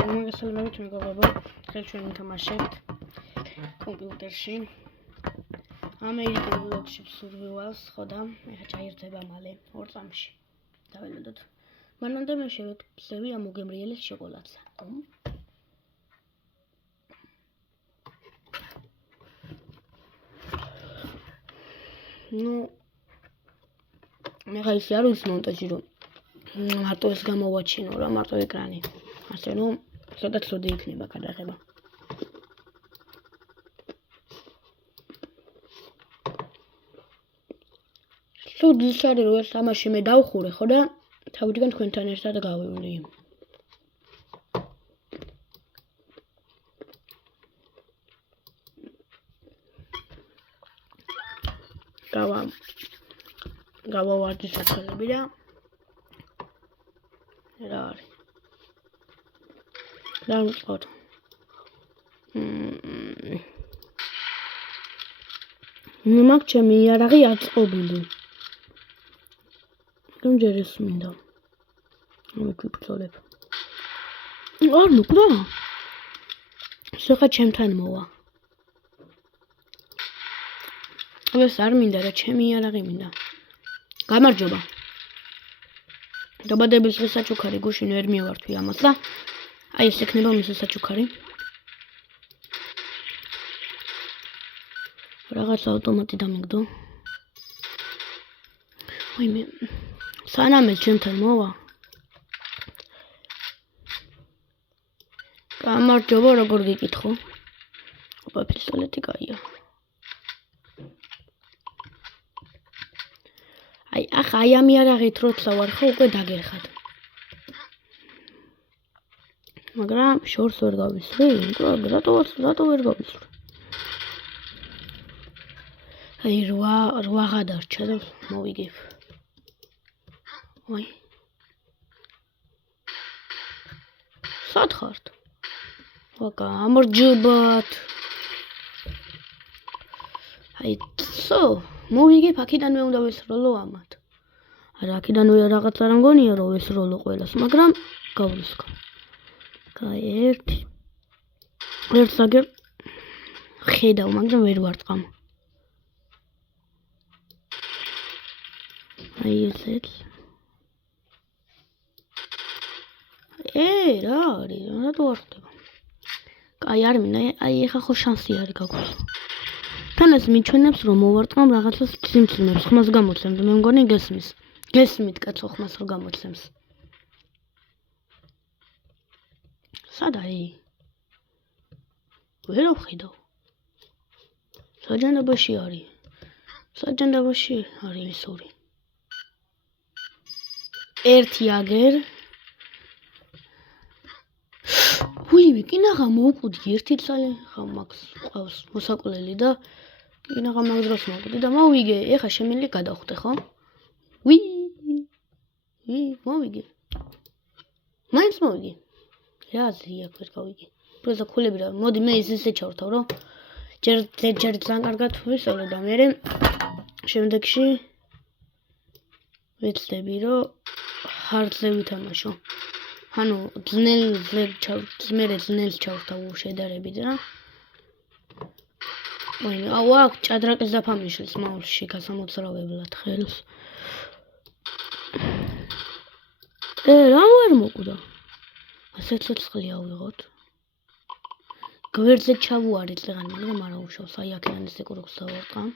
მოგესალმებით მეგობრებო, დღეს ჩვენ ვითამაშებთ კომპიუტერში American Blockship Survivals, ხო და ეხა ჩაირთვება მალე 2 წამში. დაველოდოთ. მანამდე მე შევეცდები ამ მოგემრიელის შეკოლადსა. მე ხა ისე არ ვიცი მონტაჟი რომ მარტო ეს გამოვაჩინო რა მარტო ეკრანი. ასე რომ ცოტა ცუდი იქნება გადაღება. ცუდი ის არის რომ ეს თამაში მე დავხურე ხო და თავიდან თქვენთან ერთად გავივლი. გავავარდი საწყლები და რა არის დავწყოთ მაგ ჩემი იარაღი აწყობილი გონჯერ ეს მინდა მე ვიფრთხილებ არ მოკდა შეხა ჩემთან მოვა ეს არ მინდა რა ჩემი იარაღი მინდა გამარჯობა დაბადების დღის საჩუქარი გუშინ ვერ მივართვი ამას და აი ეს ექნება მისი საჩუქარი რაღაც ავტომატი დამიგდო აი მე სანამ ეს ჩემთან მოვა გამარჯობა როგორ გიკითხო ოპა პისტოლეტი კაია ახლა აი ამ იარაღით როცა ვარ ხო უკვე დაგერხად მაგრამ შორს ვერ გავისვრი რატო ვერ გავისვრი აი 8 დარჩა და მოვიგებ ой სად ხართ გამარჯობათ აი ცო მოვიგებ აქედანვე უნდა ვესროლო ამათ არა აქედანვე რაღაც არ მგონია რომ ვესროლო ყველას მაგრამ გავრისკო კაი ერთ აგერ ხედავ მაგრამ ვერ ვარტყამ აი ესეც რა არის რატო არ ხდება კაი არ მინდა აი ეხა ხო შანსი არის გაგვს თანაც მიჩვენებს რომ მოვარტყამ რაღაცას სიმციმებს ხმას გამოცემს მე მგონი გესმით კაცო ხმას რო გამოცემს სად არის ვერ ვხედავ საჯანდაბაში არის ის ორი ერთი აგერ ვიი კინაღა მოვკვდი ერთი წალი ხა მაქვს ყავს მოსაკლელი და კინაღა მაგ დროს მოვკვდი და მოვიგე ეხა შემილი გადავხვდე ხო ვი მოვიგე მაინც მოვიგე რა ზია ვერ გავიგე პროზა ქულები რა მოდი მე ისე ჩავრთავ რომ ჯერ ძალიან კარგად ვისწავლე და მე შემდეგში ვეცდები რომ ჰარდზე ვითამაშო ანუ ძნელს ჩავრთავ შედარებით რა აუ აქ ჭადრაკის დაფამიშლის მაუსში გასამოცრავებლად ხელს რა ვერ მოკვდა ასე ცოცხლი ავიღოთ გვერდზე ჩავუარეთ ზღან მაგრამ არა უშავს აი აქედან ეს ეკუროს დავარტყამ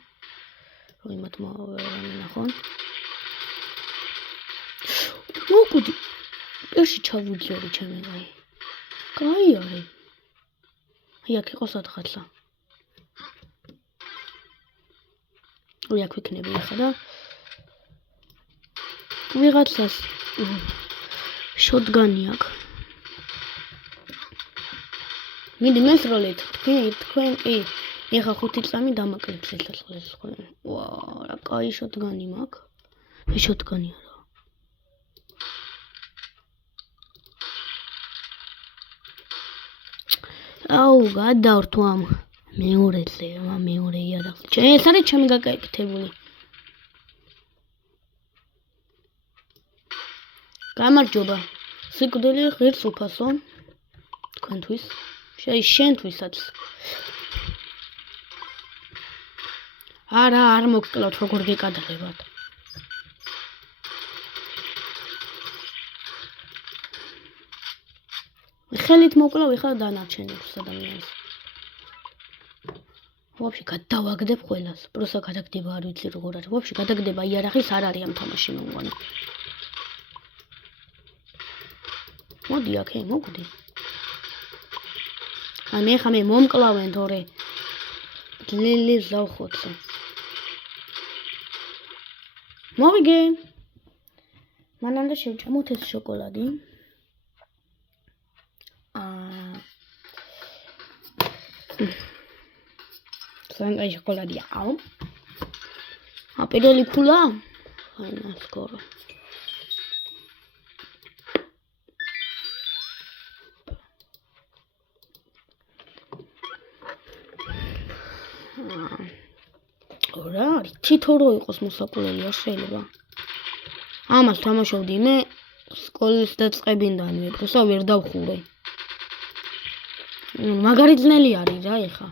რომ იმათ მოვენახონ მოკვდი პერში ჩავუძორი ჩემი კაი არის აი აქ იყო სადღაცა ой აქ ვიქნები ახლა და ვიღაცას შოტგანი აქვს მიდი მესროლეთ თქვენ კი ეხა 5 წამი დამაკლებს სიცოცხლეს თქვენ ვა რა კაი შოტგანი მაქვს მე შოტგანი არა აუ გადავრთო ამ მეორეზე მეორე იარაღი ეს არის ჩემი გაკეთებული გამარჯობა სიკვდილი ღირს უფასო თქვენთვის. შენთვისაც. არა, არ მოგკლავთ როგორ გეკადრებათ. ხელით მოკლავ ეხლა დანარჩენებს ადამიანს. ვაფშე გადავაგდებ ყველას. პროსა გადაგდება არ ვიცი როგორ არის. ვაფშე გადაგდება იარაღის არ არის ამ თამაში მე მგონი. მოდი აქ, მოგვდი. მე ხა მე მომკლავენ თორე. ლელი ზავხოცე. მოვიგე. მანამდე შევჭამოთ ეს შოკოლადი. Sangrai șocolade au. Apelele pula. Hai na skoro. Ora, თითო რო იყოს მოსაყოლელი არ შეიძლება. ამას თამაშობდი მე სკოლის დაწყებინდანვე, პროსა ვერ დავხურე. მაგარი ძნელი არის რა ეხა.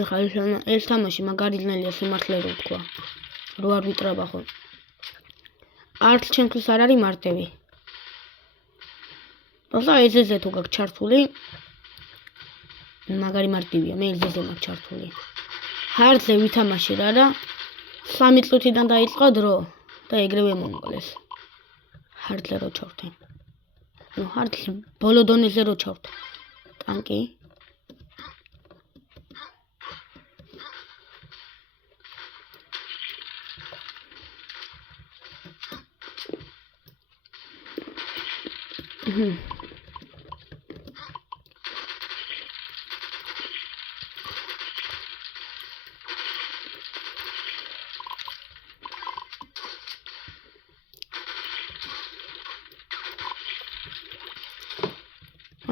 ეხა ეს თამაში მაგარი ძნელია სიმართლე რო თქვა. რო არ ვიტრაბა ხო. არც ჩემთვის არ არის მარტივი. პროსა ესეზე თუ გაქვს ჩართული მაგარი მარტივია, მე ესეზე მაქვს ჩართული. ჰარდზე ვითამაში რა და 3 წუთიდან დაიწყო დრო და ეგრევე მომკლეს. ჰარდზე რო ჩავთე. ნუ ჰარდზე ბოლო დონეზე რო ჩავთე. ტანკი.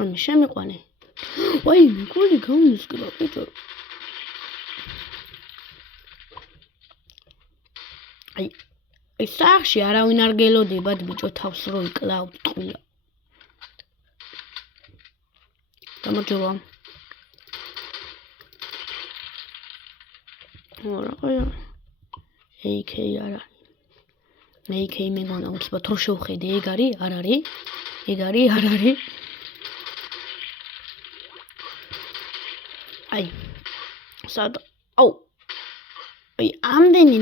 Ami შემიყვანე. ვაი, მეკოლი გამოსკდა პიტო. აი, სახში არავინ არ გელოდებათ ბიჭო თავს რო იკლავთ ტყუილა. გამარჯობა. არა, AK არა. AK მეგონა უცბად რო შევხედე, ეგ არის? არ არის? ეგ არის? არ არის? აი, სად? აუ. აი, ამდენი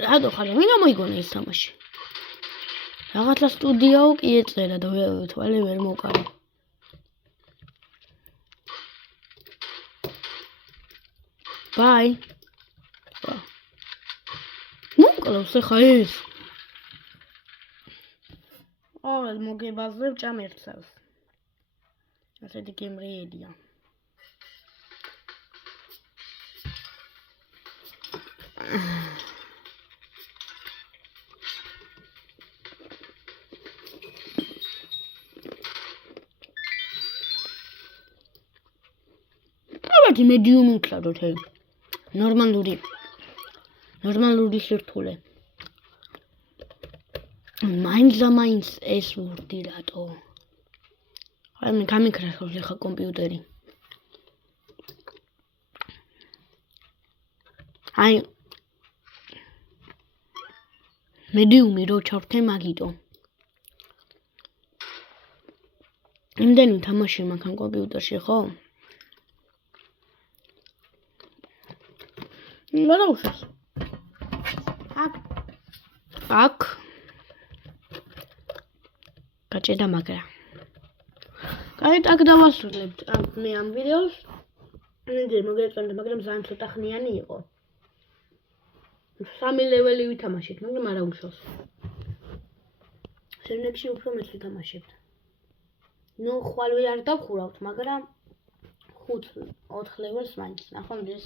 რადო ხარ? ვინ მოიგონა ეს თამაში? რაღაცა სტუდიაო კი ეწერა და თვალე ვერ მოკარე. ბაი. მოკლავს ხა ეს. ორად მოგებაზრებ ჭამერცავს. ასეთი გემრიელია. Давайте медиум ვიკლავდოთ ე. ნორმალური სირთულე. მაინც ეს ვურდი რატო? აი მე გამიქრახავს ახლა კომპიუტერი. აი медиუმი რო ჩავთე მაგიტო. იმდენი თამაში მაქვს ამ კომპიუტერში ხო? მოდაუშვას. აქ გაჭედა მაგრა. კაი, აქ დავასრულებთ მე ამ ვიდეოს. ნიჭი მოგეწონდა, მაგრამ ძალიან ცოტა ხნიანი იყო. 3 ლეველი ვითამაშეთ, მაგრამ არა უშავს. შემდეგში უფრო მეც ვითამაშებთ. ნუ ხვალვე არ დავხურავთ, მაგრამ 5-4 ლეველს მაინც. ნახავთ ეს.